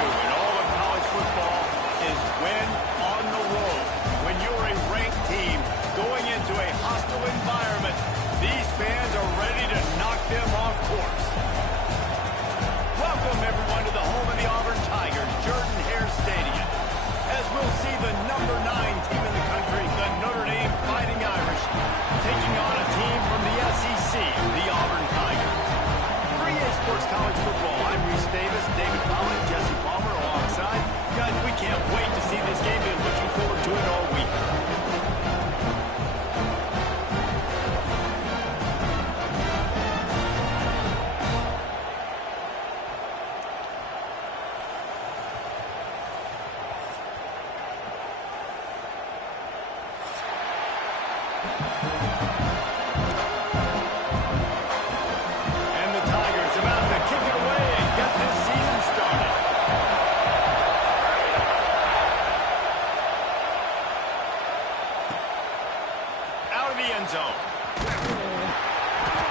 do in all of college football is win on the road. When you're a ranked team going into a hostile environment, these fans are ready to knock them off course. Welcome, everyone, to the home of the Auburn Tigers, Jordan-Hare Stadium, as we'll see the number 9 team in the country, the Notre Dame Fighting Irish, taking on a team from the SEC, the Auburn Tigers. For EA Sports College Football, I'm Reese Davis, David Pollock, Jesse Palmer alongside. Guys, we can't wait to see this game. Been looking forward to it all week.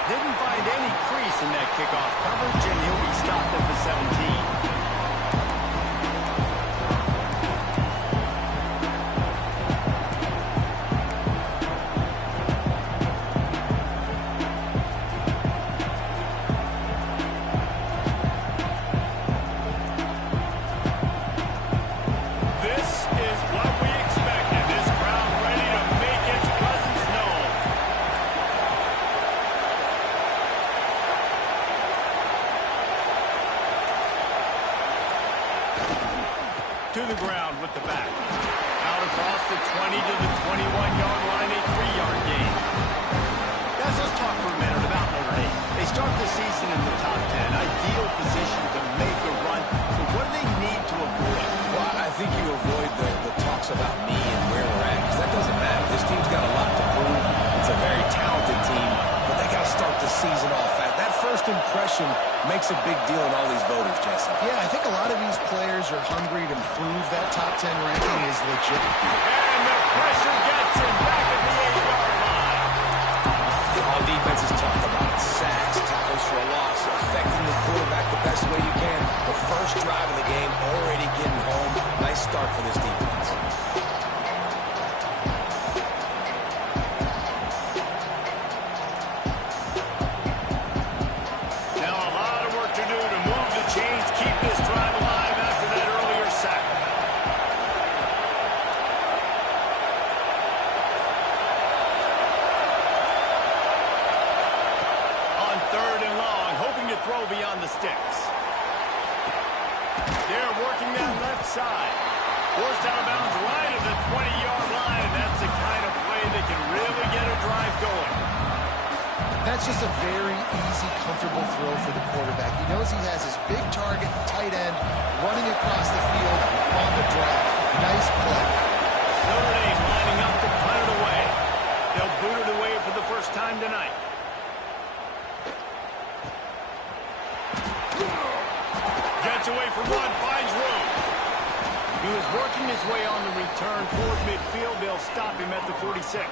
Didn't find any crease in that kickoff coverage, and he'll be stopped at the 17. To the ground with the back. Out across the 20 to the 21-yard line, a 3-yard gain. Guys, let's talk for a minute about Notre Dame. They start the season in the top 10, ideal position to make a run. So what do they need to avoid? Well, I think you avoid the talks about me and where we're at, because that doesn't matter. This team's got a lot to prove. It's a very talented team, but they got to start the season off at. That first impression makes a big deal in all these voters, Jesse. Yeah, I think a lot of these players are hungry to prove that top 10 ranking is legit. And the pressure gets him back at the 8-yard line. All defenses talk about sacks, tackles for a loss, affecting the quarterback the best way you can. The first drive of the game, already getting home. Nice start for this defense. Throw beyond the sticks. They're working that left side. Forced out of bounds right at the 20-yard line, and that's the kind of play that can really get a drive going. That's just a very easy, comfortable throw for the quarterback. He knows he has his big target, tight end, running across the field on the drive. Nice play. Notre Dame lining up to punt it away. They'll boot it away for the first time tonight. Gets away from one, finds room. He was working his way on the return toward midfield. They'll stop him at the 46.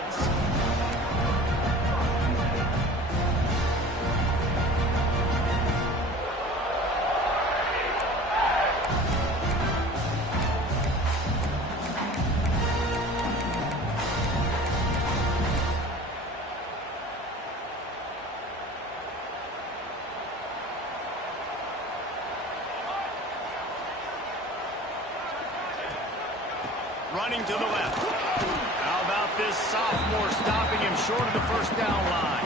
Running to the left. How about this sophomore stopping him short of the first down line?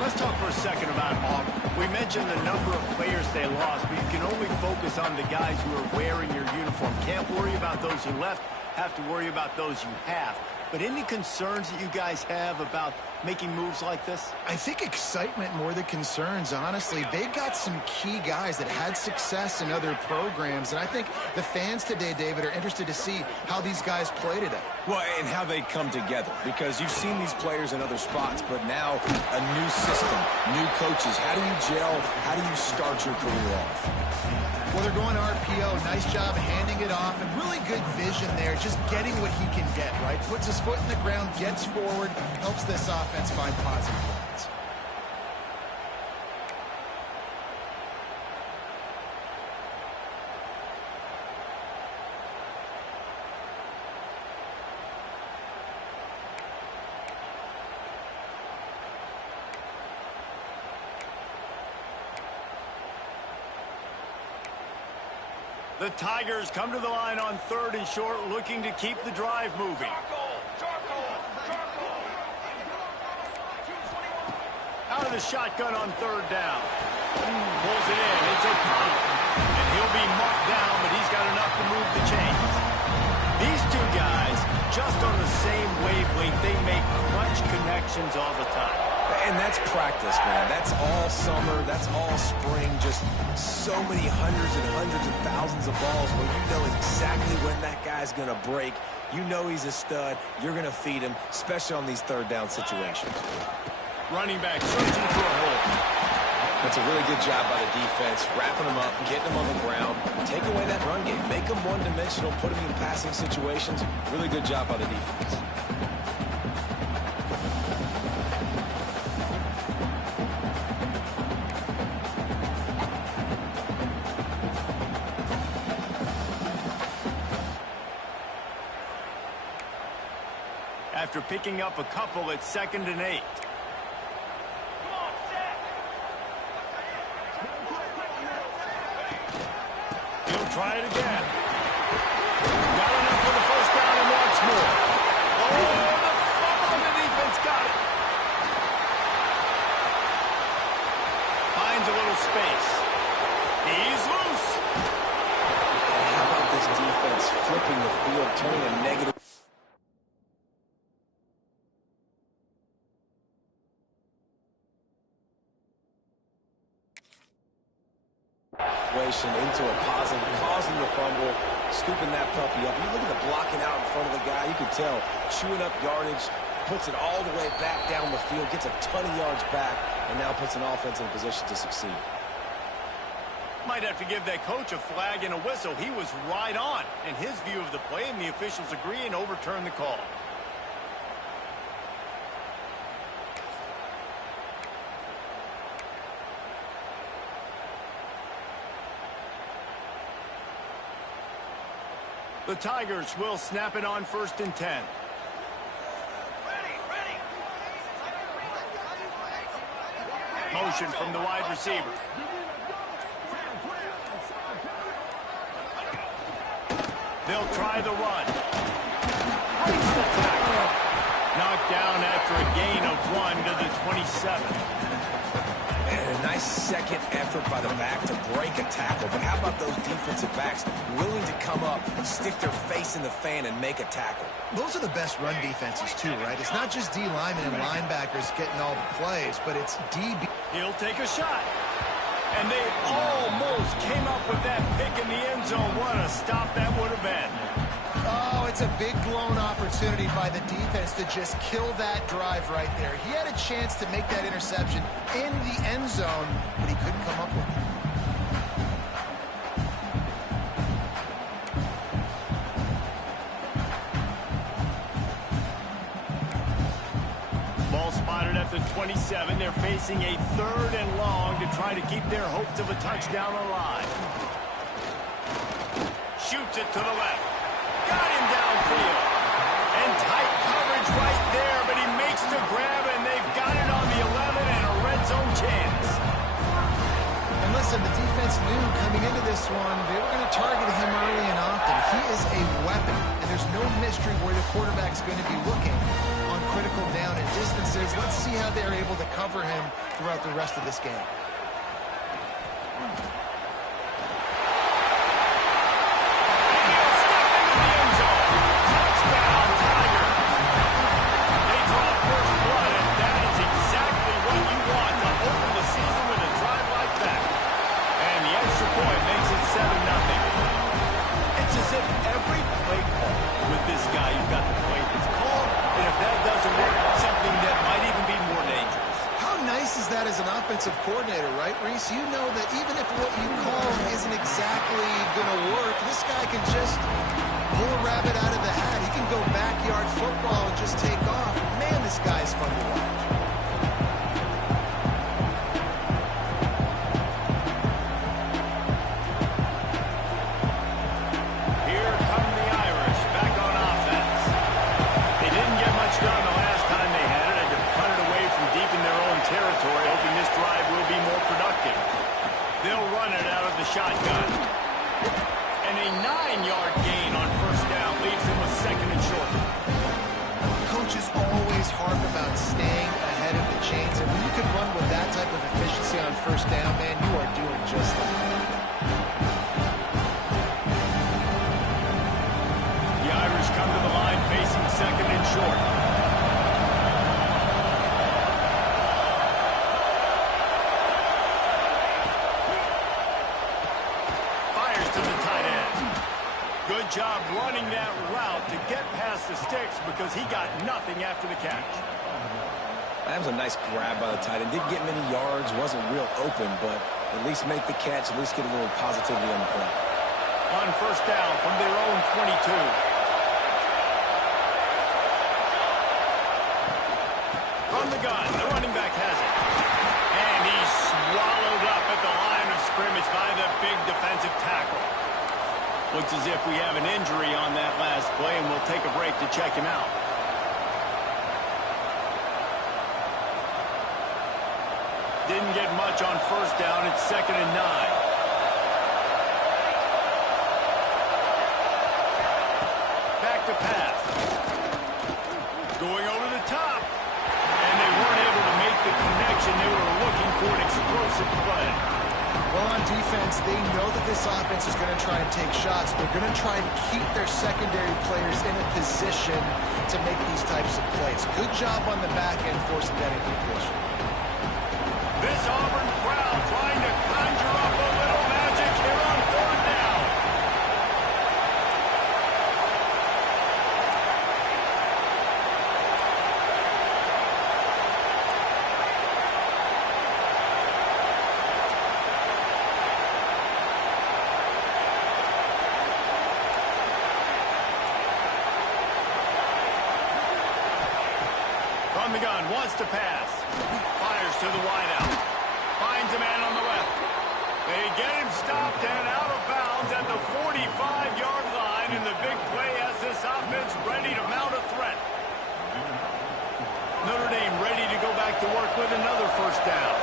Let's talk for a second about Auburn. We mentioned the number of players they lost, but you can only focus on the guys who are wearing your uniform. Can't worry about those who left, have to worry about those you have. But any concerns that you guys have about making moves like this? I think excitement more than concerns, honestly. They got some key guys that had success in other programs, and I think the fans today, David, are interested to see how these guys play today. Well, and how they come together, because you've seen these players in other spots, but now a new system, new coaches. How do you gel? How do you start your career off? Well, they're going RPO. Nice job handing it off, and really good vision there, just getting what he can get, right? Puts his foot in the ground, gets forward, helps this offense find positive points. The Tigers come to the line on 3rd and short, looking to keep the drive moving. Out of the shotgun on 3rd down. Pulls it in. It's O'Connell. And he'll be marked down, but he's got enough to move the chains. These two guys, just on the same wavelength, they make clutch connections all the time. And that's practice, man. That's all summer. That's all spring. Just so many hundreds and thousands of balls where you know exactly when that guy's going to break. You know he's a stud. You're going to feed him, especially on these 3rd down situations. Running back searching for a hole. That's a really good job by the defense, wrapping them up, getting them on the ground, take away that run game, make them one-dimensional, put them in passing situations. Really good job by the defense. After picking up a couple, it's 2nd and 8. He'll try it again. Got enough for the 1st down and wants more. Oh, the fumble, and the defense got it. Finds a little space. He's loose. How about this defense flipping the field, turning a negative into a positive, causing the fumble, scooping that puppy up. You look at the blocking out in front of the guy, you can tell, chewing up yardage, puts it all the way back down the field, gets a ton of yards back, and now puts an offense in a position to succeed. Might have to give that coach a flag and a whistle. He was right on in his view of the play, and the officials agree and overturn the call. The Tigers will snap it on 1st and 10. Motion from the wide receiver. They'll try the run. Breaks the tackle. Knocked down after a gain of 1 to the 27. And a nice second effort by the back to break a tackle. But how about those defensive backs willing to come up, stick their face in the fan, and make a tackle? Those are the best run defenses, too, right? It's not just D linemen and linebackers getting all the plays, but it's DB. He'll take a shot. And they almost came up with that pick in the end zone. What a stop that would have been. Oh, it's a big blown opportunity by the defense to just kill that drive right there. He had a chance to make that interception in the end zone, but he couldn't come up with it. Ball spotted at the 27. They're facing a 3rd and long to try to keep their hopes of a touchdown alive. Shoots it to the left. Got him downfield. And tight coverage right there, but he makes the grab, and they've got it on the 11 and a red zone chance. And listen, the defense knew coming into this one they were going to target him early and often. He is a weapon, and there's no mystery where the quarterback's going to be looking on critical down and distances. Let's see how they're able to cover him throughout the rest of this game. As an offensive coordinator, right, Reese? You know that even if what you call isn't exactly going to work, this guy can just pull a rabbit out of the hat. He can go backyard football and just take off. Man, this guy is fun to watch. Here come the Irish back on offense. They didn't get much done the last time they had it. Had to punt it away from deep in their own territory, hoping this drive will be more productive. They'll run it out of the shotgun. And about staying ahead of the chains. And when you can run with that type of efficiency on first down, man, you are doing just that. The Irish come to the line facing second and short. Fires to the tight end. Good job running that route to get past the sticks because he got nothing after the catch. That was a nice grab by the tight end. Didn't get many yards, wasn't real open, but at least make the catch, at least get a little positivity on the play. On first down from their own 22. From the gun, the running back has it. And he's swallowed up at the line of scrimmage by the big defensive tackle. Looks as if we have an injury on that last play, and we'll take a break to check him out. Didn't get much on first down. It's 2nd and 9. Back to pass. Going over the top. And they weren't able to make the connection. They were looking for an explosive play. Well, on defense, they know that this offense is going to try and take shots. They're going to try and keep their secondary players in a position to make these types of plays. Good job on the back end forcing that incompletion. This Auburn crowd trying to conjure up a little magic here on 3rd down. From the gun, wants to pass. Fires to the wideout. Finds a man on the left. They get him stopped and out of bounds at the 45-yard line, and the big play has this offense ready to mount a threat. Notre Dame ready to go back to work with another first down.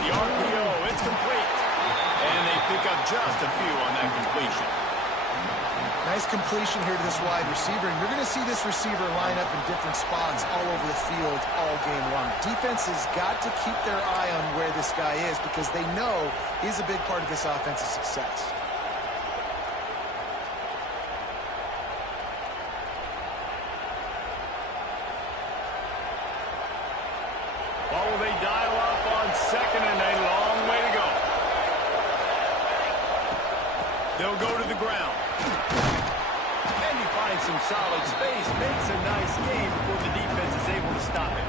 The RPO, it's complete. And they pick up just a few on that completion. Nice completion here to this wide receiver, and you're going to see this receiver line up in different spots all over the field all game long. Defense has got to keep their eye on where this guy is because they know he's a big part of this offensive success. What will they dial up on 2nd and a long way to go? They'll go to the ground. And he finds some solid space, makes a nice game before the defense is able to stop it.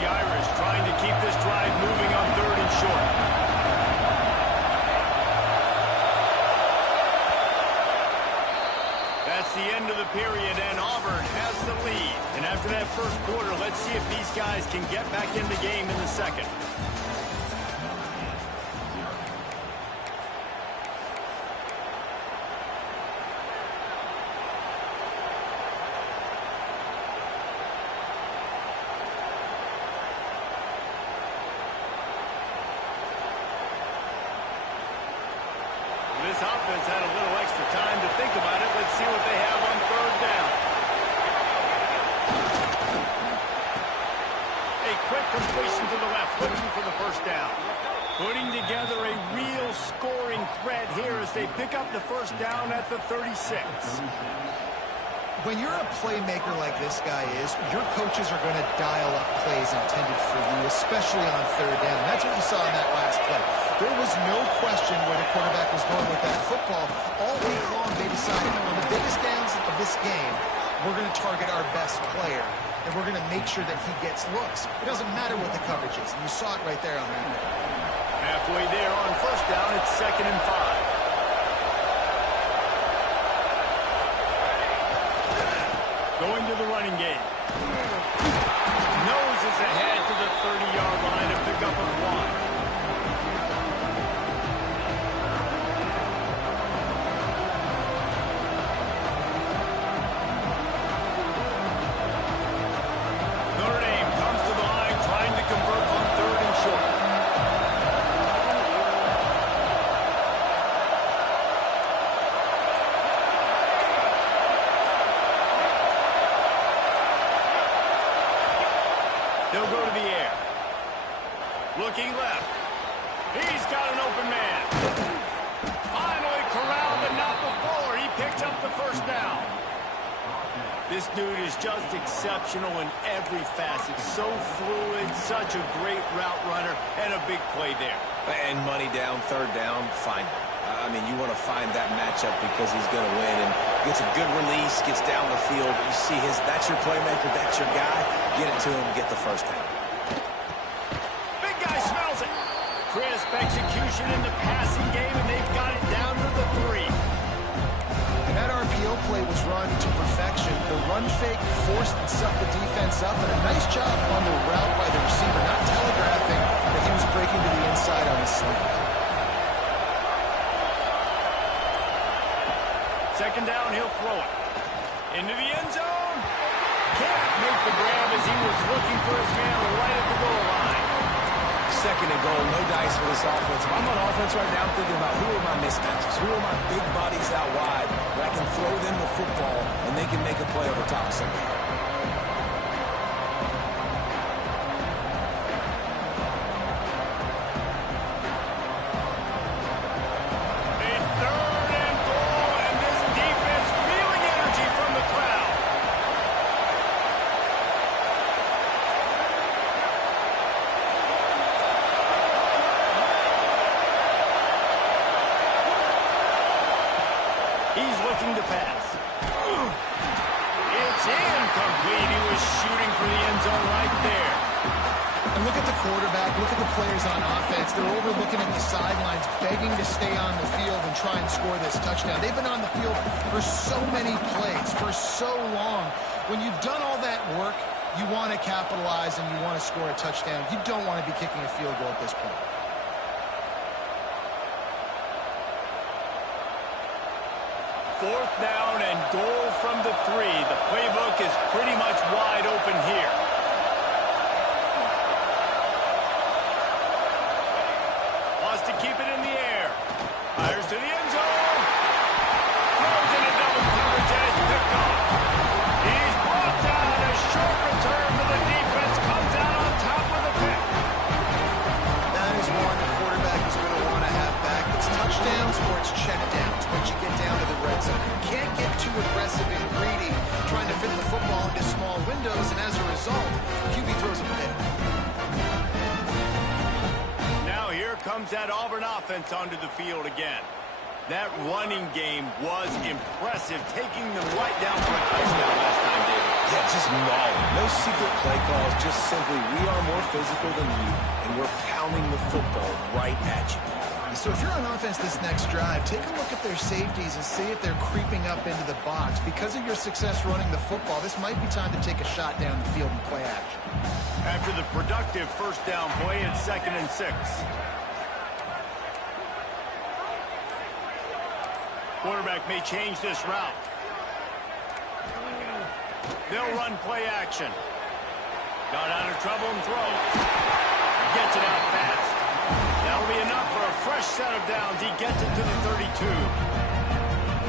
The Irish trying to keep this drive moving on 3rd and short. That's the end of the period, and Auburn has the lead. And after that first quarter, let's see if these guys can get back in the game in the second. This offense had a little extra time to think about it. Let's see what they have on 3rd down. A quick completion to the left, looking for the first down. Putting together a real scoring threat here as they pick up the first down at the 36. When you're a playmaker like this guy is, your coaches are going to dial up plays intended for you, especially on 3rd down. That's what you saw in that last play. There was no question where the quarterback was going with that football. All week long, they decided on the biggest downs of this game, we're going to target our best player, and we're going to make sure that he gets looks. It doesn't matter what the coverage is. And you saw it right there on that play. Halfway there on first down, it's 2nd and 5. Going to the running game. Noses ahead to the 30-yard line, a pickup of 1. They'll go to the air. Looking left. He's got an open man. Finally corralled, but not before. He picks up the first down. This dude is just exceptional in every facet. So fluid, such a great route runner, and a big play there. And money down, third down, find him. I mean, you want to find that matchup because he's going to win. And gets a good release, gets down the field. You see that's your playmaker, that's your guy. Get it to him, get the first down. Big guy smells it. Crisp execution in the passing game, and they've got it down to the 3. And that RPO play was run to perfection. The run fake forced and sucked the defense up, and a nice job on the route by the receiver, not telegraphing that he was breaking to the inside on his slant. Second down, he'll throw it. Into the end zone. Can't make the grab as he was looking for his man right at the goal line. Second and goal, no dice for this offense. If I'm on offense right now, I'm thinking about who are my mismatches, who are my big bodies out wide where I can throw them the football and they can make a play over top of somebody. He's looking to pass. It's incomplete. He was shooting for the end zone right there. And look at the quarterback. Look at the players on offense. They're overlooking at the sidelines, begging to stay on the field and try and score this touchdown. They've been on the field for so many plays, for so long. When you've done all that work, you want to capitalize and you want to score a touchdown. You don't want to be kicking a field goal at this point. Fourth down and goal from the 3. The playbook is pretty much wide open here. Wants to keep it in the air. Fires to the end zone. Throws into double coverage and it's picked off. He's brought down. A short return to the defense. Comes out on top with a pick. That is one the quarterback is going to want to have back. It's touchdowns or it's checkdowns once you get down to the red zone. You can't get too aggressive and greedy trying to fit the football into small windows, and as a result, QB throws a pick. Now here comes that Auburn offense onto the field again. That running game was impressive, taking them right down for a touchdown last time, David. Yeah, just mauling. No secret play calls, just simply we are more physical than you, and we're pounding the football right at you. So if you're on offense this next drive, take a look at their safeties and see if they're creeping up into the box. Because of your success running the football, this might be time to take a shot down the field and play action. After the productive first down play, it's 2nd and 6. Quarterback may change this route. They'll run play action. Got out of trouble and throws. Gets it out fast. That'll be enough for a fresh set of downs. He gets it to the 32.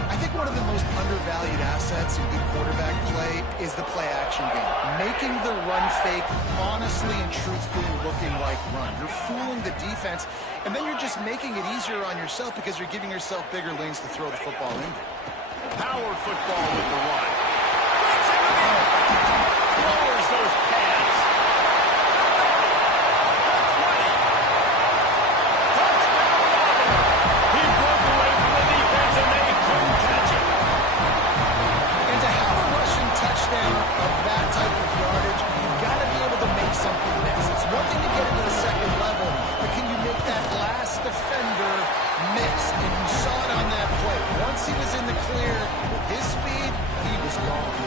I think one of the most undervalued assets in good quarterback play is the play action game. Making the run fake honestly and truthfully looking like run. You're fooling the defense, and then you're just making it easier on yourself because you're giving yourself bigger lanes to throw the football in. Power football with the run. Lowers those pads. Of that type of yardage, you've got to be able to make something miss. It's one thing to get into the second level, but can you make that last defender miss? And you saw it on that play. Once he was in the clear, with his speed, he was gone.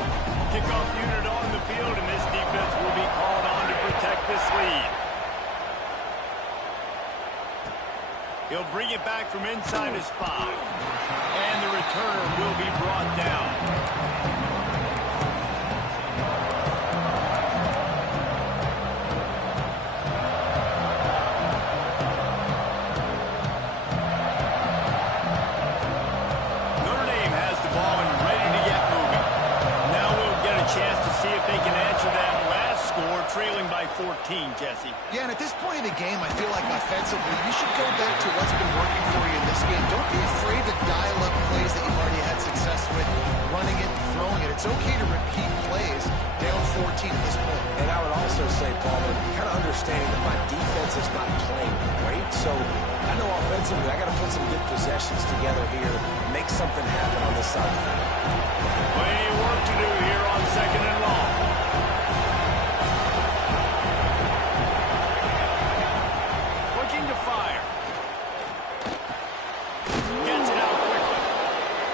Kickoff unit on the field, and this defense will be called on to protect this lead. He'll bring it back from inside his 5. And the returner will be brought down. trailing by 14, Jesse. Yeah, and at this point in the game, I feel like offensively, you should go back to what's been working for you in this game. Don't be afraid to dial up plays that you've already had success with, running it and throwing it. It's okay to repeat plays down 14 at this point. And I would also say, Palmer, kind of understanding that my defense is not playing great. So I know offensively I got to put some good possessions together here, make something happen on this side of the field. Plenty of work to do here on 2nd and long. Looking to fire. Gets it out quickly.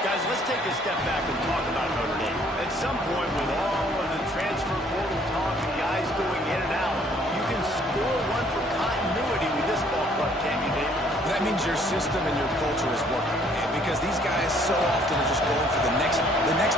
Guys, let's take a step back and talk about Notre Dame. At some point, with all of the transfer portal talk and guys going in and out, you can score one for continuity with this ball club, can't you, Dave? That means your system and your culture is working, man, because these guys so often are just going for the next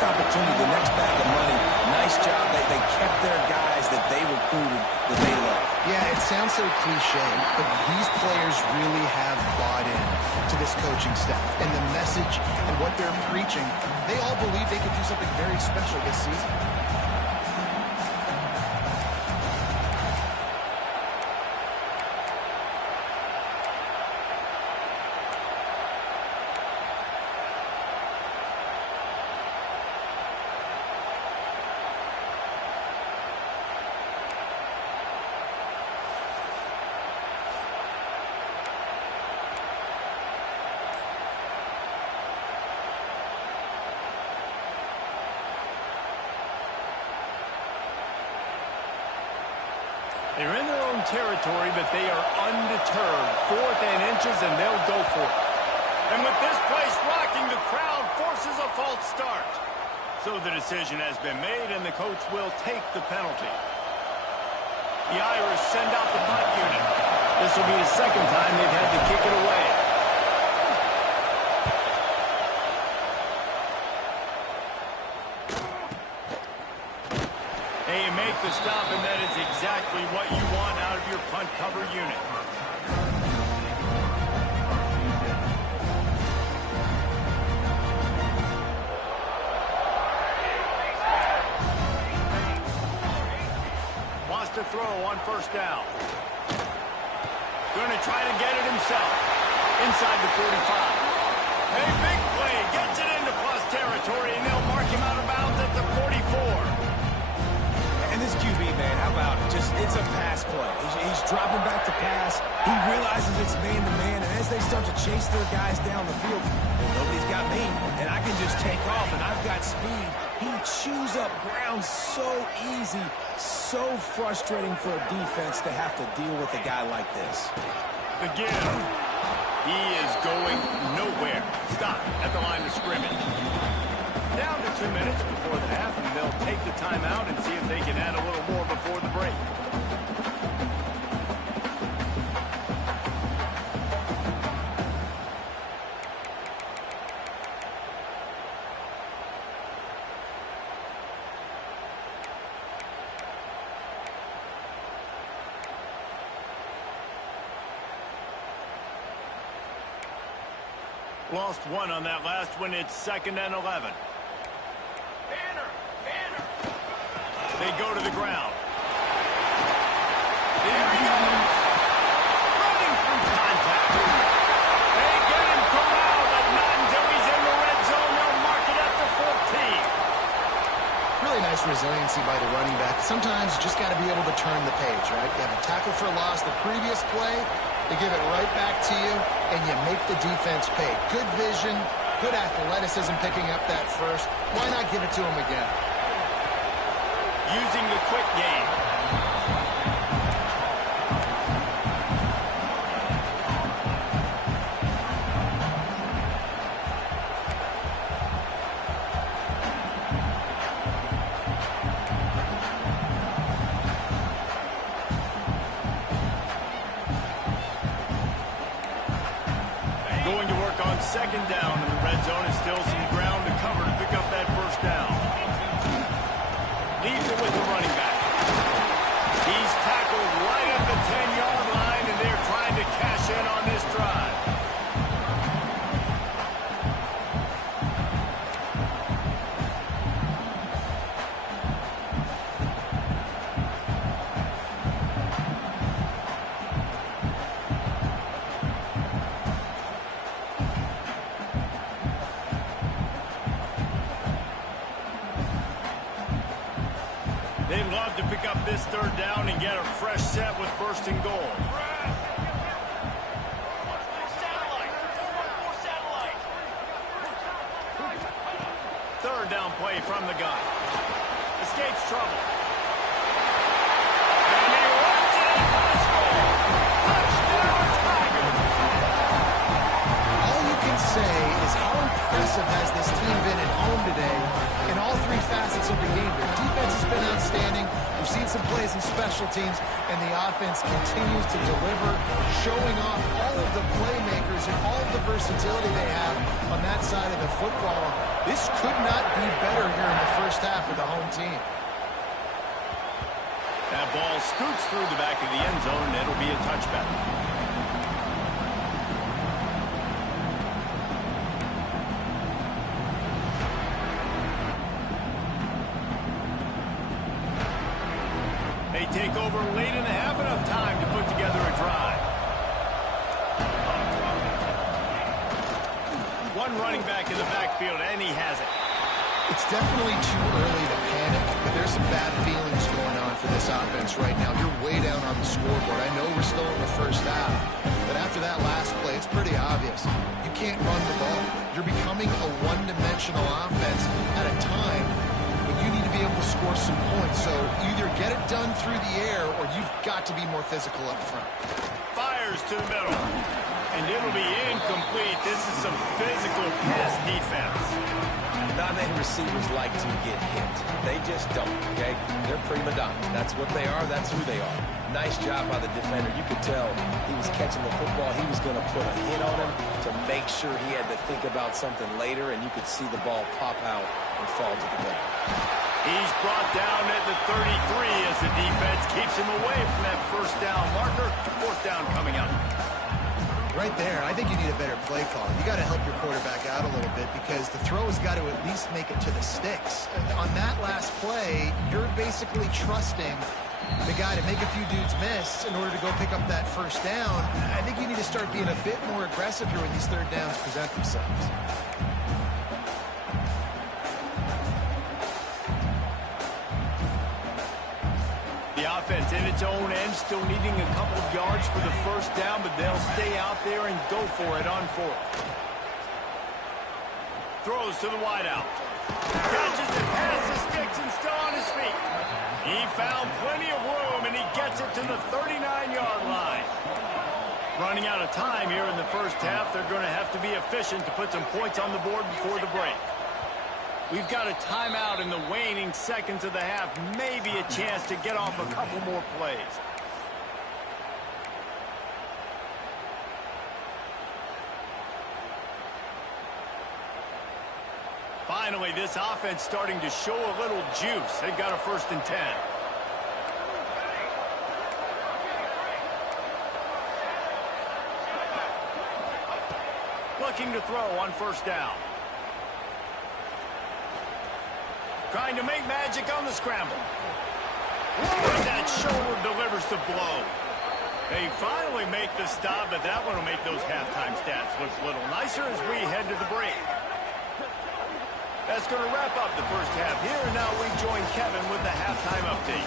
opportunity, the next bag of money. Nice job. They kept their guys that they recruited, that they love. Yeah, it sounds so cliche, but these players really have bought in to this coaching staff and the message and what they're preaching. They all believe they could do something very special this season. They're in their own territory, but they are undeterred. 4th and inches, and they'll go for it. And with this place rocking, the crowd forces a false start. So the decision has been made, and the coach will take the penalty. The Irish send out the punt unit. This will be the second time they've had to kick it away. They make the stop, and that is exactly what you want out of your punt cover unit. Wants to throw on 1st down. Going to try to get it himself. Inside the 45. A big play. Gets it into plus territory, and they'll mark him out of bounds at the 44. And this QB, man, how about it? It's a pass play. He's dropping back to pass. He realizes it's man-to-man, and as they start to chase their guys down the field, well, nobody's got me, and I can just take off, and I've got speed. He chews up ground so easy, so frustrating for a defense to have to deal with a guy like this. Again, he is going nowhere. Stop at the line of scrimmage. Down to 2 minutes before the half, and they'll take the timeout and see if they can add a little more before the break. Lost one on that last one. It's 2nd and 11. They go to the ground. There he goes. Running through contact. They get him corralled, but not until he's in the red zone. They'll mark it up to 14. Really nice resiliency by the running back. Sometimes you just got to be able to turn the page, right? You have a tackle for loss the previous play. They give it right back to you, and you make the defense pay. Good vision, good athleticism picking up that first. Why not give it to him again? Using the quick game. Going to work on 2nd down in the red zone. Is still some ground to cover to pick up that 1st down. Leaves it with the running back. He's tackled right at the 10-yard line, and they're trying to cash in on this drive. to pick up this third down and get a fresh set with first and goal. Third down play from the gun. Escapes trouble. And he runs it in for the score. Touchdown, Tigers! All you can say is how impressive has this team been at home today in all three facets of the game. Their defense has been outstanding. We've seen some plays in special teams, and the offense continues to deliver, showing off all of the playmakers and all of the versatility they have on that side of the football. This could not be better here in the first half of the home team. That ball scoots through the back of the end zone, and it'll be a touchback. They take over late in the half, enough time to put together a drive. One running back in the backfield, and he has it. It's definitely too early to panic, but there's some bad feelings going on for this offense right now. You're way down on the scoreboard. I know we're still in the first half, but after that last play, it's pretty obvious. You can't run the ball. You're becoming a one-dimensional offense at a time when you need to be able to score some points. So either get it done through the air or you've got to be more physical up front. Fires to the middle. And it'll be incomplete. This is some physical pass defense. Not many receivers like to get hit. They just don't, okay? They're prima donnas. That's what they are. That's who they are. Nice job by the defender. You could tell he was catching the football. He was going to put a hit on him to make sure he had to think about something later, and you could see the ball pop out and fall to the ground. He's brought down at the 33 as the defense keeps him away from that first down marker. Fourth down coming up. Right there, I think you need a better play call. You got to help your quarterback out a little bit because the throw has got to at least make it to the sticks. On that last play, you're basically trusting the guy to make a few dudes miss in order to go pick up that first down. I think you need to start being a bit more aggressive here when these third downs present themselves. Offense in its own end, still needing a couple of yards for the first down, but they'll stay out there and go for it on fourth. Throws to the wideout. Catches it past the sticks and still on his feet. He found plenty of room, and he gets it to the 39-yard line. Running out of time here in the first half, they're going to have to be efficient to put some points on the board before the break. We've got a timeout in the waning seconds of the half. Maybe a chance to get off a couple more plays. Finally, this offense starting to show a little juice. They've got a 1st and 10. Looking to throw on first down. Trying to make magic on the scramble. That shoulder delivers the blow. They finally make the stop, but that one will make those halftime stats look a little nicer as we head to the break. That's going to wrap up the first half here, and now we join Kevin with the halftime update.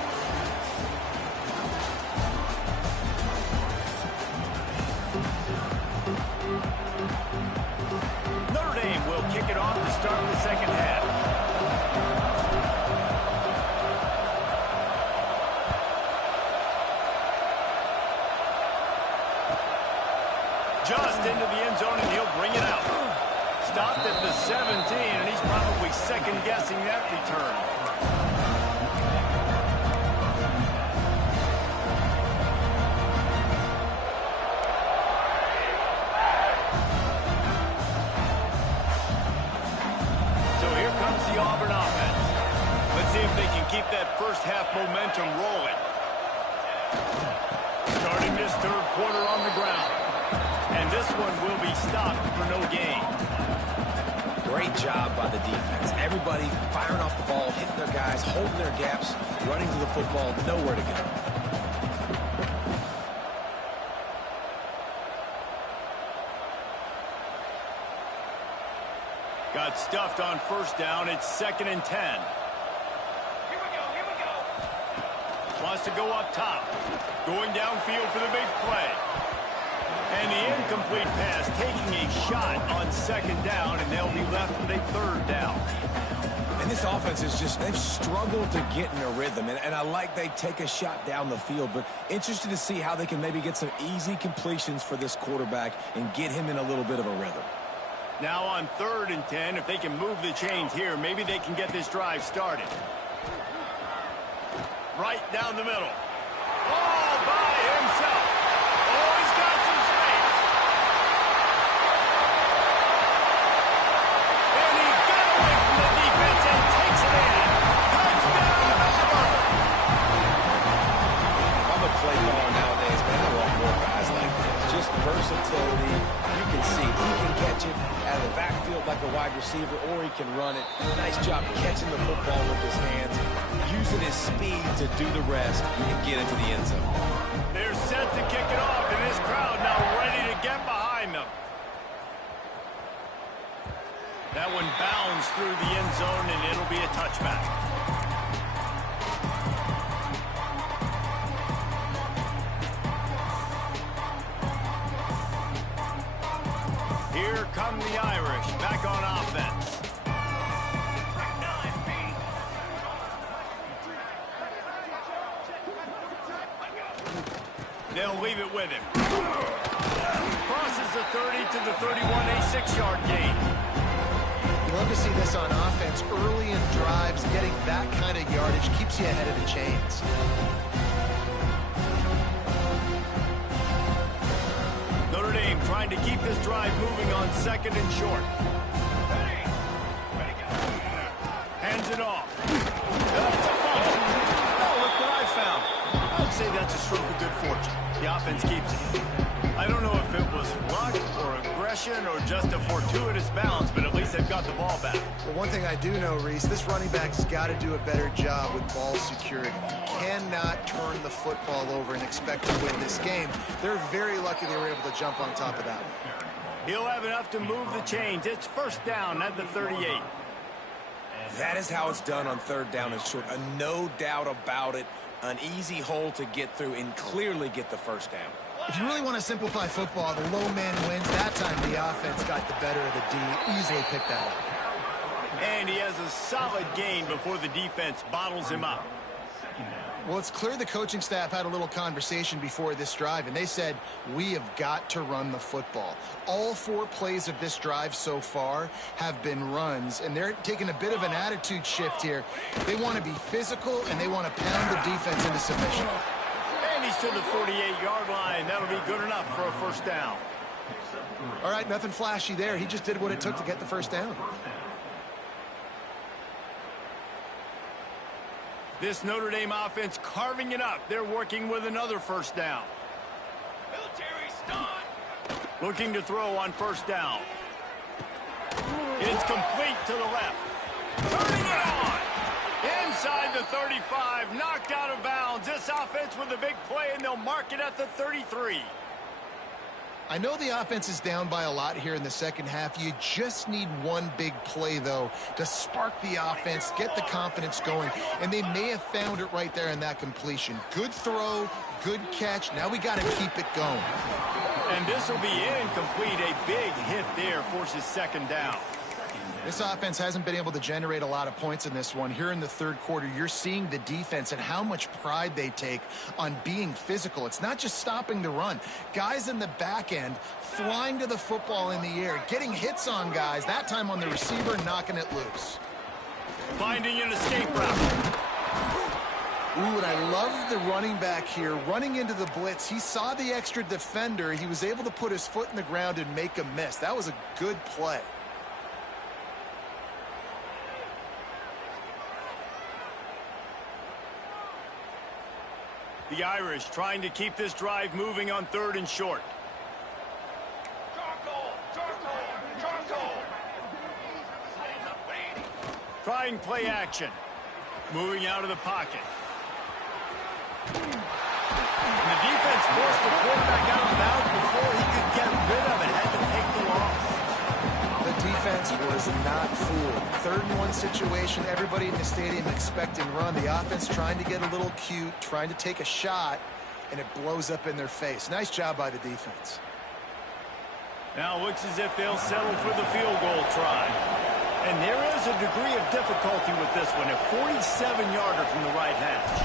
Notre Dame will kick it off to start the second half. Just into the end zone, and he'll bring it out. Stopped at the 17, and he's probably second-guessing that return. So here comes the Auburn offense. Let's see if they can keep that first-half momentum rolling. Starting this third quarter on the ground. And this one will be stopped for no gain. Great job by the defense. Everybody firing off the ball, hitting their guys, holding their gaps, running to the football, nowhere to go. Got stuffed on first down. It's 2nd and 10. wants to go up top. Going downfield for the big play. And the incomplete pass taking a shot on second down, and they'll be left with a third down. And this offense is just, they've struggled to get in a rhythm. And I like they take a shot down the field, but interested to see how they can maybe get some easy completions for this quarterback and get him in a little bit of a rhythm. Now on 3rd and 10, if they can move the chains here, maybe they can get this drive started. Right down the middle. All by himself. Oh, he's got some space. And he got away from the defense and takes it in. Touchdown, Auburn. I'm a play caller nowadays, man. I want more guys like this. Just versatility. You can see he can catch it out of the backfield like a wide receiver, or he can run it. Nice job catching the football with his hands, using his speed to do the rest and get into the end zone. They're set to kick it off, and this crowd now ready to get behind them. That one bounds through the end zone, and it'll be a touchback. Here come the Irish, back on offense. They'll leave it with him. Crosses the 30 to the 31, a 6-yard gain. You love to see this on offense. Early in drives, getting that kind of yardage keeps you ahead of the chains. Notre Dame trying to keep this drive moving on 2nd and short. Hands it off. That's a fumble. Oh, look what I found. I would say that's a stroke of good fortune. The offense keeps it. I don't know if it was luck or aggression or just a fortuitous bounce, but at least they've got the ball back. Well, one thing I do know, Reese, this running back's got to do a better job with ball security. You cannot turn the football over and expect to win this game. They're very lucky they were able to jump on top of that one. He'll have enough to move the chains. It's 1st down at the 38. That is how it's done on 3rd down and short. No doubt about it. An easy hole to get through and clearly get the 1st down. If you really want to simplify football, the low man wins. That time the offense got the better of the D. Easily picked that up. And he has a solid gain before the defense bottles him up. Well, it's clear the coaching staff had a little conversation before this drive, and they said, we have got to run the football. All 4 plays of this drive so far have been runs, and they're taking a bit of an attitude shift here. They want to be physical, and they want to pound the defense into submission. And he's to the 48-yard line. That'll be good enough for a 1st down. All right, nothing flashy there. He just did what it took to get the 1st down. This Notre Dame offense carving it up. They're working with another 1st down. Military stun. Looking to throw on 1st down. It's complete to the left. Turning it on. Inside the 35. Knocked out of bounds. This offense with a big play, and they'll mark it at the 33. I know the offense is down by a lot here in the second half. You just need one big play, though, to spark the offense, get the confidence going, and they may have found it right there in that completion. Good throw, good catch. Now we got to keep it going. And this will be incomplete. A big hit there forces 2nd down. This offense hasn't been able to generate a lot of points in this one. Here in the 3rd quarter, you're seeing the defense and how much pride they take on being physical. It's not just stopping the run. Guys in the back end flying to the football in the air, getting hits on guys, that time on the receiver, knocking it loose. Finding an escape route. Ooh, and I love the running back here running into the blitz. He saw the extra defender. He was able to put his foot in the ground and make a miss. That was a good play. The Irish trying to keep this drive moving on 3rd and short. Trying play action. Moving out of the pocket. And the defense forced the quarterback out of bounds before he could get rid of it. Had to take the loss. The defense defense was not fooled. 3rd-and-1 situation, everybody in the stadium expecting run. The offense trying to get a little cute, trying to take a shot, and it blows up in their face. Nice job by the defense. Now it looks as if they'll settle for the field goal try. And there is a degree of difficulty with this one, a 47-yarder from the right hash.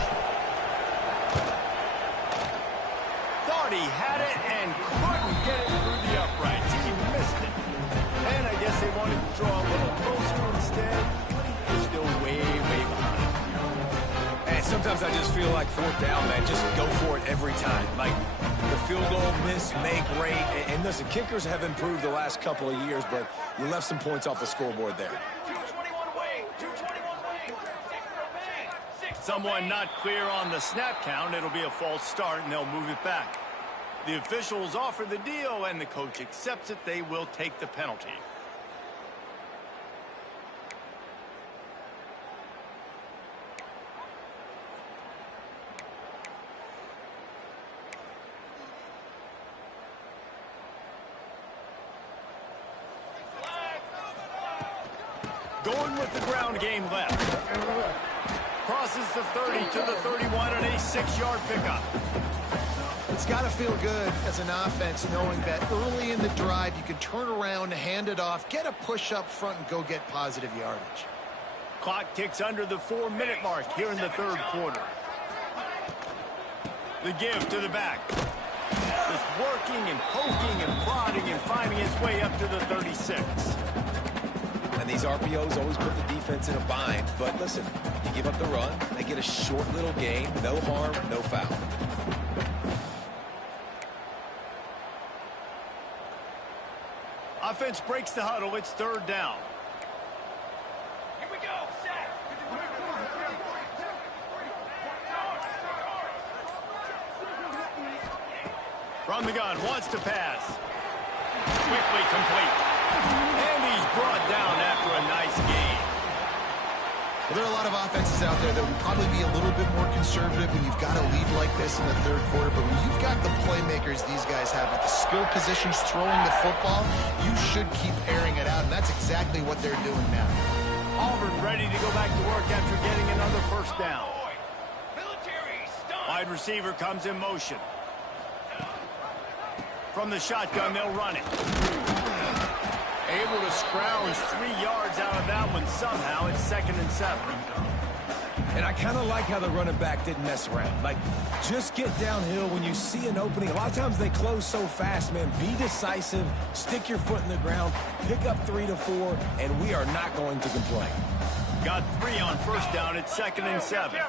Thought he had it and couldn't get it through the uprights. He missed it. And I guess they wanted to draw a little closer instead. He's still way, way behind. And sometimes I just feel like 4th down, man. Just go for it every time. Like the field goal, miss, make, rate. And listen, kickers have improved the last couple of years, but you left some points off the scoreboard there. Someone not clear on the snap count. It'll be a false start, and they'll move it back. The officials offer the deal, and the coach accepts it. They will take the penalty. Going with the ground game left. Crosses the 30 to the 31 on a 6-yard pickup. It's got to feel good as an offense knowing that early in the drive you can turn around, hand it off, get a push up front, and go get positive yardage. Clock ticks under the 4-minute mark here in the 3rd quarter. The give to the back. Just working and poking and prodding and finding its way up to the 36. And these RPOs always put the defense in a bind. But listen, you give up the run, they get a short little gain, no harm, no foul. Offense breaks the huddle. It's 3rd down. Here we go. Set. From the gun, wants to pass. Quickly complete. And he's brought down after a nice gain. Well, there are a lot of offenses out there that would probably be a little bit more conservative when you've got a lead like this in the 3rd quarter. But when you've got the playmakers these guys have at the skill positions throwing the football, you should keep airing it out. And that's exactly what they're doing now. Auburn ready to go back to work after getting another 1st down. Wide receiver comes in motion. From the shotgun, they'll run it. Able to scrounge 3 yards out of that one somehow. It's 2nd and 7. And I kind of like how the running back didn't mess around. Like, just get downhill when you see an opening. A lot of times they close so fast, man. Be decisive, stick your foot in the ground, pick up 3 to 4, and we are not going to complain. Got 3 on 1st down. It's 2nd and 7.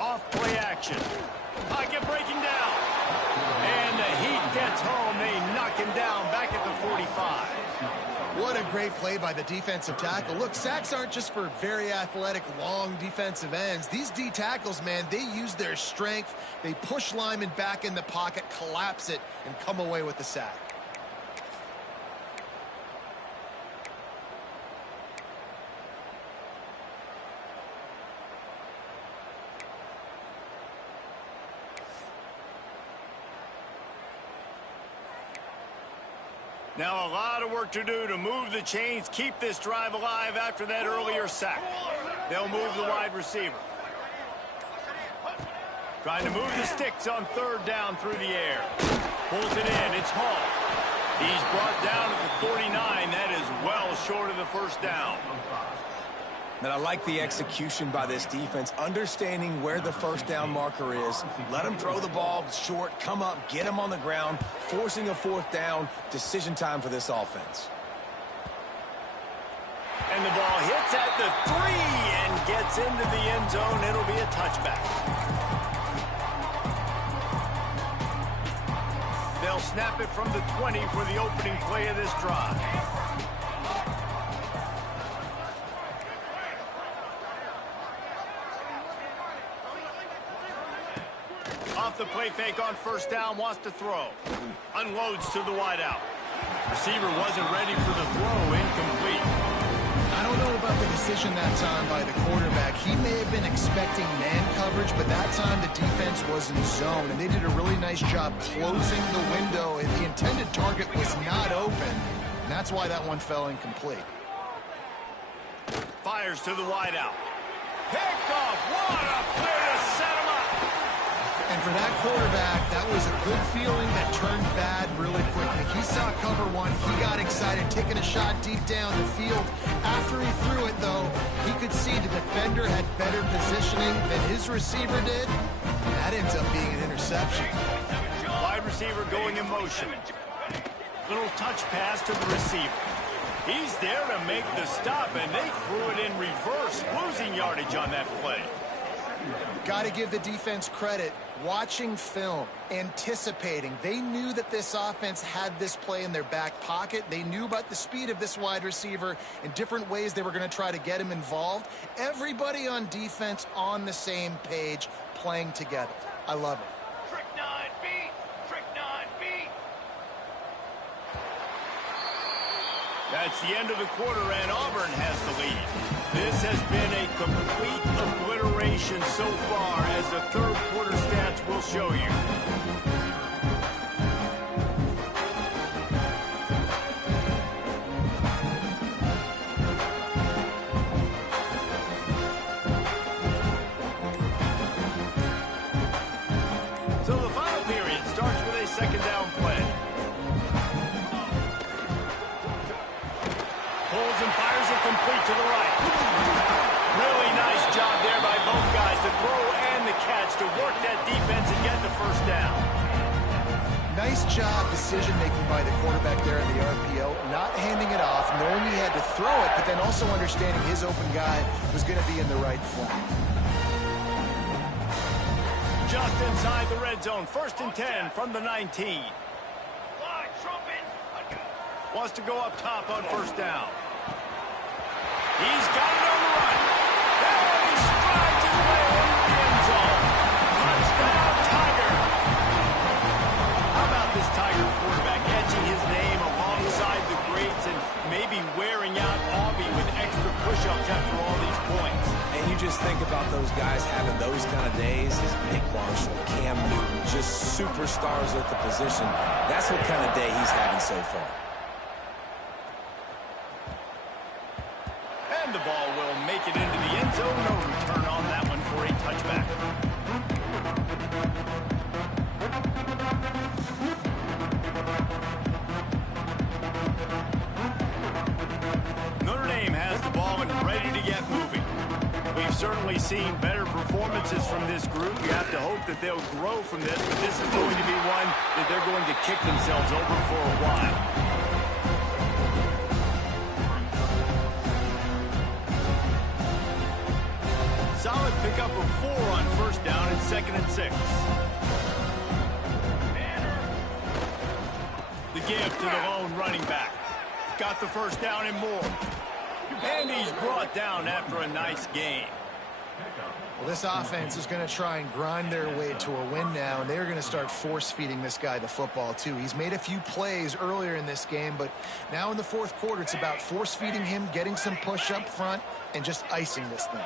Off play action. Pocket breaking down. And the Heat gets home. They knock him down back at the 45. What a great play by the defensive tackle. Look, sacks aren't just for very athletic, long defensive ends. These D tackles, man, they use their strength. They push linemen back in the pocket, collapse it, and come away with the sack. Now a lot of work to do to move the chains, keep this drive alive after that earlier sack. They'll move the wide receiver. Trying to move the sticks on 3rd down through the air. Pulls it in. It's Hall. He's brought down at the 49. That is well short of the 1st down. And I like the execution by this defense, understanding where the 1st down marker is. Let them throw the ball short, come up, get them on the ground, forcing a 4th down. Decision time for this offense. And the ball hits at the 3 and gets into the end zone. It'll be a touchback. They'll snap it from the 20 for the opening play of this drive. Off the play fake on 1st down, wants to throw. Unloads to the wideout. Receiver wasn't ready for the throw, incomplete. I don't know about the decision that time by the quarterback. He may have been expecting man coverage, but that time the defense was in zone, and they did a really nice job closing the window, and the intended target was not open. And that's why that one fell incomplete. Fires to the wideout. Picked off. What a play to set him up. And for that quarterback, that was a good feeling that turned bad really quickly. He saw cover one. He got excited, taking a shot deep down the field. After he threw it, though, he could see the defender had better positioning than his receiver did. And that ends up being an interception. Wide receiver going in motion. Little touch pass to the receiver. He's there to make the stop, and they threw it in reverse, losing yardage on that play. Got to give the defense credit. Watching film, anticipating. They knew that this offense had this play in their back pocket. They knew about the speed of this wide receiver and different ways they were going to try to get him involved. Everybody on defense on the same page, playing together. I love it. Trick 9B. Trick 9B. That's the end of the quarter, and Auburn has the lead. This has been a complete obliteration so far, as the third quarter stats will show you. So the final period starts with a second down play. Pulls and fires it complete to the right. Really nice job there by both guys, the throw and the catch, to work that defense and get the first down. Nice job decision-making by the quarterback there in the RPO, not handing it off, knowing he had to throw it, but then also understanding his open guy was going to be in the right flat. Just inside the red zone, 1st and 10 from the 19. Line, trumpet. Wants to go up top on 1st down. He's got it on the right. And he strides his way into the end zone. Touchdown, Tiger. How about this Tiger quarterback etching his name alongside the greats and maybe wearing out Auburn with extra push-ups after all these points? And you just think about those guys having those kind of days. Nick Marshall, Cam Newton, just superstars at the position. That's what kind of day he's having so far. And the ball will make it into the end zone. No return on that one for a touchback. Notre Dame has the ball and ready to get moving. We've certainly seen better performances from this group. You have to hope that they'll grow from this, but this is going to be one that they're going to kick themselves over for a while. Solid pickup of 4 on 1st down and 2nd and 6. The give to the lone running back. Got the 1st down and more. And he's brought down after a nice game. Well, this offense is going to try and grind their way to a win now, and they're going to start force-feeding this guy the football, too. He's made a few plays earlier in this game, but now in the 4th quarter, it's about force-feeding him, getting some push up front, and just icing this thing.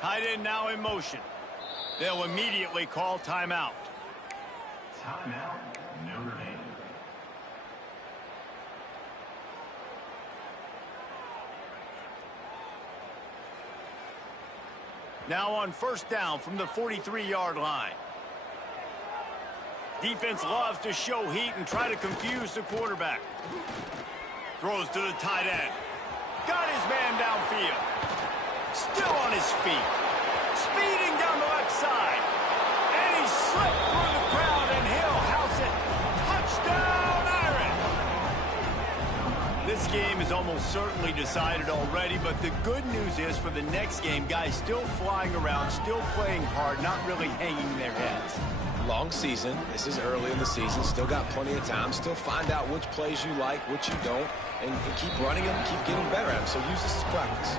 Tight end now in motion. They'll immediately call timeout. Timeout, Notre Dame. Now on 1st down from the 43-yard line. Defense loves to show heat and try to confuse the quarterback. Throws to the tight end. Got his man downfield. Still on his feet. Speeding down the left side. And he slipped through the crowd, and he'll house it. Touchdown, Iron! This game is almost certainly decided already, but the good news is for the next game, guys still flying around, still playing hard, not really hanging their heads. Long season. This is early in the season. Still got plenty of time. Still find out which plays you like, which you don't, and keep running them, keep getting better at them. So use this as practice.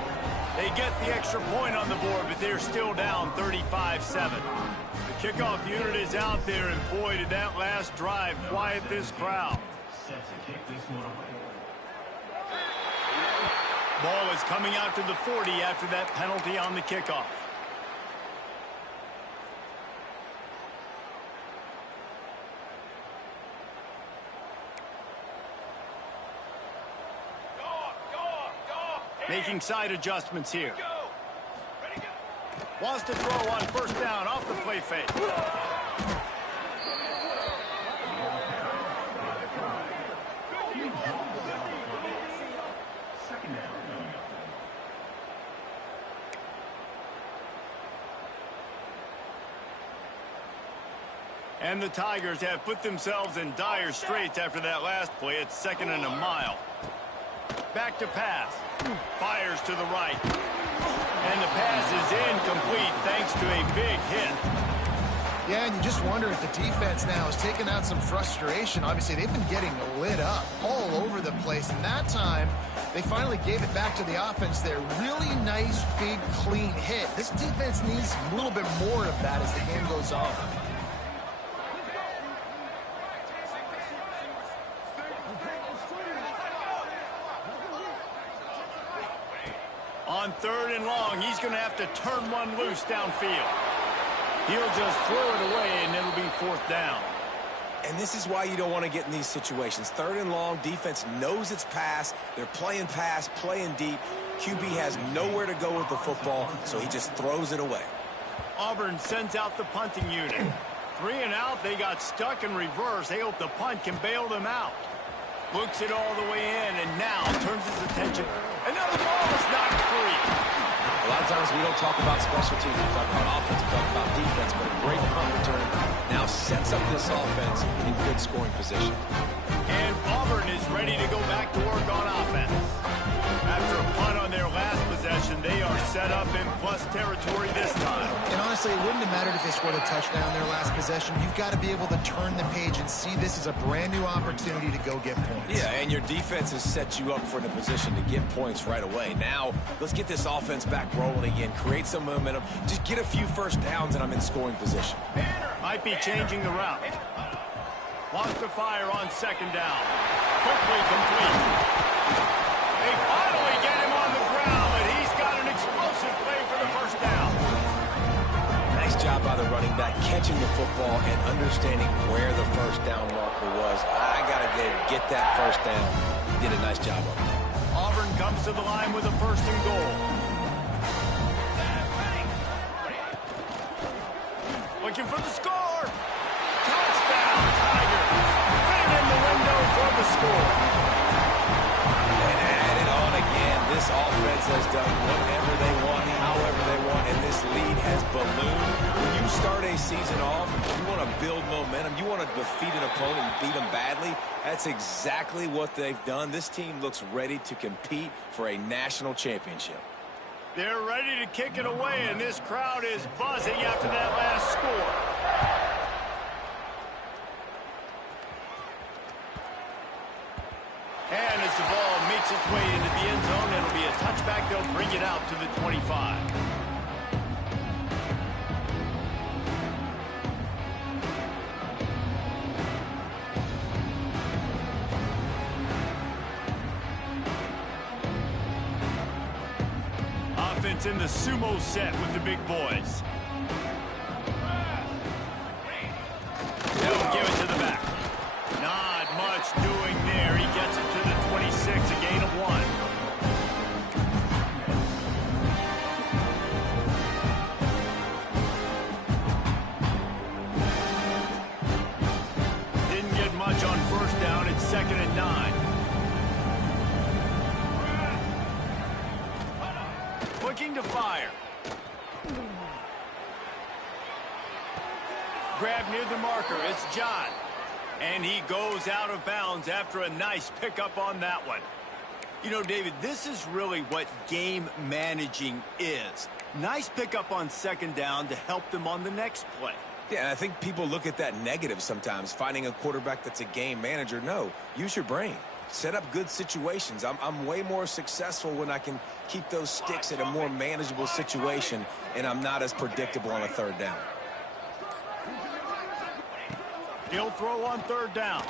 They get the extra point on the board, but they're still down 35-7. The Kickoff unit is out there, and boy, did that last drive quiet this crowd. Set to kick this one away. Ball is coming out to the 40 after that penalty on the kickoff. Making side adjustments here. Wants to throw on first down off the play fake. Second down. And the Tigers have put themselves in dire straits after that last play. It's 2nd and a mile. Back to pass. Fires to the right. And the pass is incomplete thanks to a big hit. Yeah, and you just wonder if the defense now is taking out some frustration. Obviously, they've been getting lit up all over the place. And that time, they finally gave it back to the offense there. Really nice, big, clean hit. This defense needs a little bit more of that as the game goes on. On 3rd and long, he's going to have to turn one loose downfield. He'll just throw it away, and it'll be 4th down. And this is why you don't want to get in these situations. 3rd and long, defense knows it's pass. They're playing pass, playing deep. QB has nowhere to go with the football, so he just throws it away. Auburn sends out the punting unit. 3 and out, they got stuck in reverse. They hope the punt can bail them out. Looks it all the way in, and now turns his attention. And now the ball is knocked free. A lot of times we don't talk about special teams. We talk about offense, we talk about defense, but a great punt return now sets up this offense in good scoring position. And Auburn is ready to go back to work on offense. After a punt on their last possession, they are set up in plus territory this time. And honestly, it wouldn't have mattered if they scored a touchdown their last possession. You've got to be able to turn the page and see this as a brand new opportunity to go get points. Yeah, and your defense has set you up for the position to get points right away. Now, let's get this offense back rolling again, create some momentum, just get a few first downs, and I'm in scoring position. Might be changing the route. Wants to fire on 2nd down. Quickly complete. They finally get him on the ground, but he's got an explosive play for the first down. Nice job by the running back, catching the football and understanding where the first down marker was. I got to get that first down. He did a nice job of it. Auburn comes to the line with a 1st and goal. Looking for the score. Touchdown, Tiger. Fit in the window for the score. And add it on again. This offense has done whatever they want, however they want, and this lead has ballooned. When you start a season off, you want to build momentum. You want to defeat an opponent and beat them badly. That's exactly what they've done. This team looks ready to compete for a national championship. They're ready to kick it away, and this crowd is buzzing after that last score. And as the ball makes its way into the end zone, it'll be a touchback. They'll bring it out to the 25. Offense in the sumo set with the big boys. They'll give it to the back. Not much doing there. He gets it to the 26, a gain of 1. Didn't get much on first down. It's 2nd and 9. Looking to fire. Grab near the marker. It's John. And he goes out of bounds after a nice pickup on that one. You know, David, this is really what game managing is. Nice pickup on 2nd down to help them on the next play. Yeah, and I think people look at that negative sometimes, finding a quarterback that's a game manager. No, use your brain. Set up good situations. I'm way more successful when I can keep those sticks in a more manageable situation, and I'm not as predictable on a 3rd down. He'll throw on third down.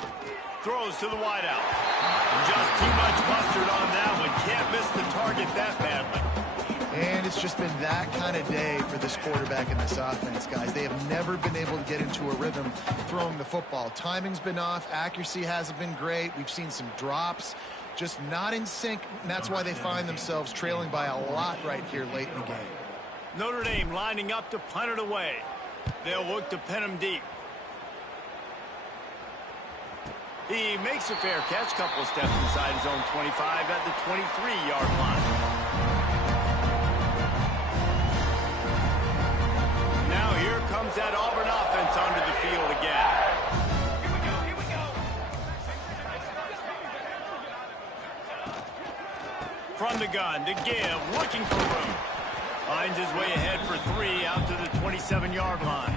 Throws to the wideout. Just too much mustard on that one. Can't miss the target that badly. And it's just been that kind of day for this quarterback and this offense, guys. They have never been able to get into a rhythm throwing the football. Timing's been off. Accuracy hasn't been great. We've seen some drops. Just not in sync, and that's why they find themselves trailing by a lot right here late in the game. Notre Dame lining up to punt it away. They'll look to pin him deep. He makes a fair catch, couple steps inside his own 25 at the 23-yard line. Now here comes that Auburn offense onto the field again. Here we go. From the gun to give, looking for room. Finds his way ahead for 3 out to the 27-yard line.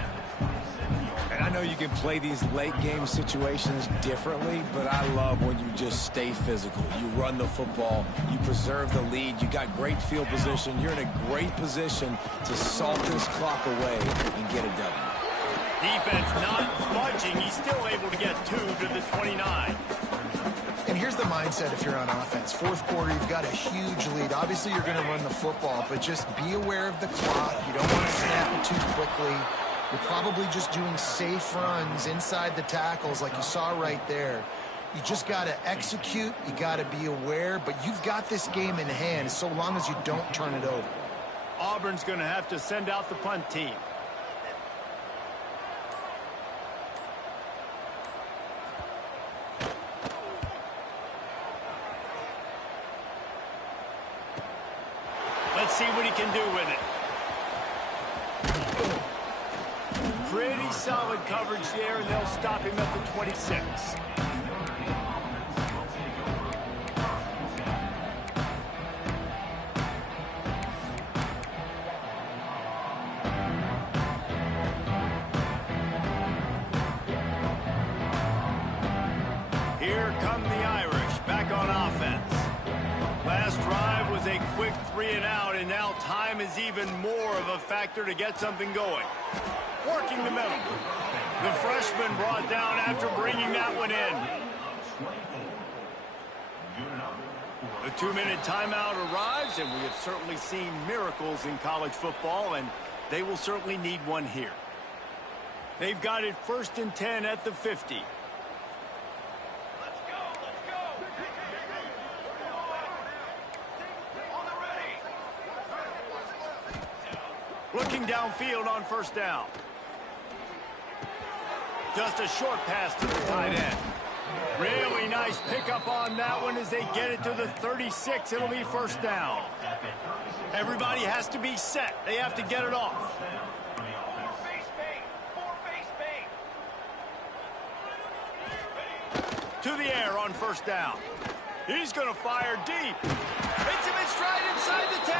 And I know you can play these late-game situations differently, but I love when you just stay physical. You run the football, you preserve the lead, you got great field position, you're in a great position to salt this clock away and get a W. Defense not budging. He's still able to get 2 to the 29. And here's the mindset if you're on offense. Fourth quarter, you've got a huge lead. Obviously, you're going to run the football, but just be aware of the clock. You don't want to snap it too quickly. You're probably just doing safe runs inside the tackles like you saw right there. You just got to execute. You got to be aware, but you've got this game in hand so long as you don't turn it over. Auburn's going to have to send out the punt team. Let's see what he can do with it. Pretty solid coverage there, and they'll stop him at the 26. Here come the Irish, back on offense. Last drive was a quick 3 and out, and now time is even more of a factor to get something going. Working the middle. The freshman brought down after bringing that one in. The 2-minute timeout arrives, and we have certainly seen miracles in college football, and they will certainly need one here. They've got it 1st and 10 at the 50. Let's go. On the ready. Looking downfield on 1st down. Just a short pass to the tight end. Really nice pickup on that one as they get it to the 36. It'll be 1st down. Everybody has to be set. They have to get it off. Four face bait. To the air on 1st down. He's going to fire deep. Hits him in stride inside the 10.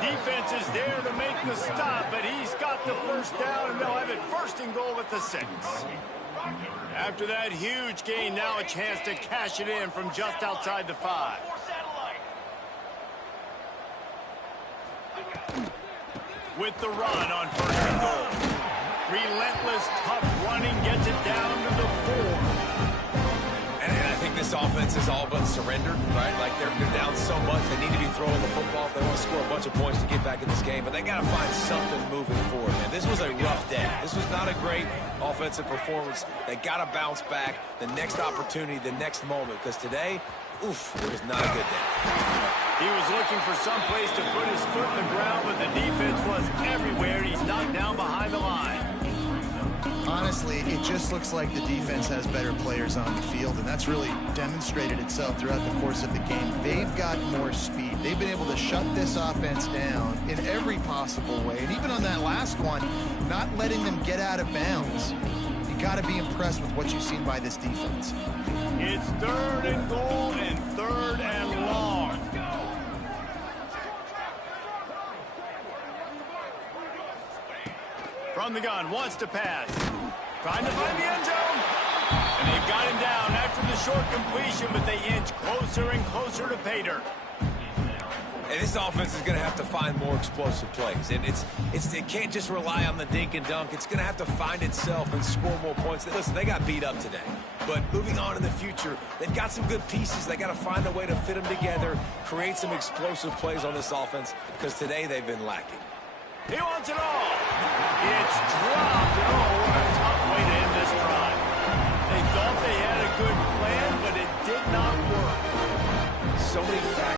Defense is there to make the stop, but he's got the 1st down, and they'll have it 1st and goal at the 6. After that huge gain, now a chance to cash it in from just outside the 5. With the run on 1st and goal. Relentless, tough running gets it down to the 4. And I think this offense is all but surrendered, right? Like they're down so much, they need to be throwing the football if they want to score a bunch of points to get back in this game. But they got to find something moving forward, man. This was a rough day. This was not a great offensive performance. They got to bounce back. The next opportunity, the next moment, because today, oof, it was not a good day. He was looking for some place to put his foot in the ground, but the defense was everywhere. He's knocked down behind the line. Honestly, it just looks like the defense has better players on the field, and that's really demonstrated itself throughout the course of the game. They've got more speed. They've been able to shut this offense down in every possible way, and even on that last one, not letting them get out of bounds. You got to be impressed with what you've seen by this defense. It's 3rd and goal and 3rd and long. From the gun, wants to pass. Trying to find the end zone. And they've got him down after the short completion, but they inch closer and closer to pay dirt. And this offense is going to have to find more explosive plays. And it can't just rely on the dink and dunk. It's going to have to find itself and score more points. Listen, they got beat up today. But moving on in the future, they've got some good pieces. They got to find a way to fit them together, create some explosive plays on this offense, because today they've been lacking. He wants it all. It's dropped.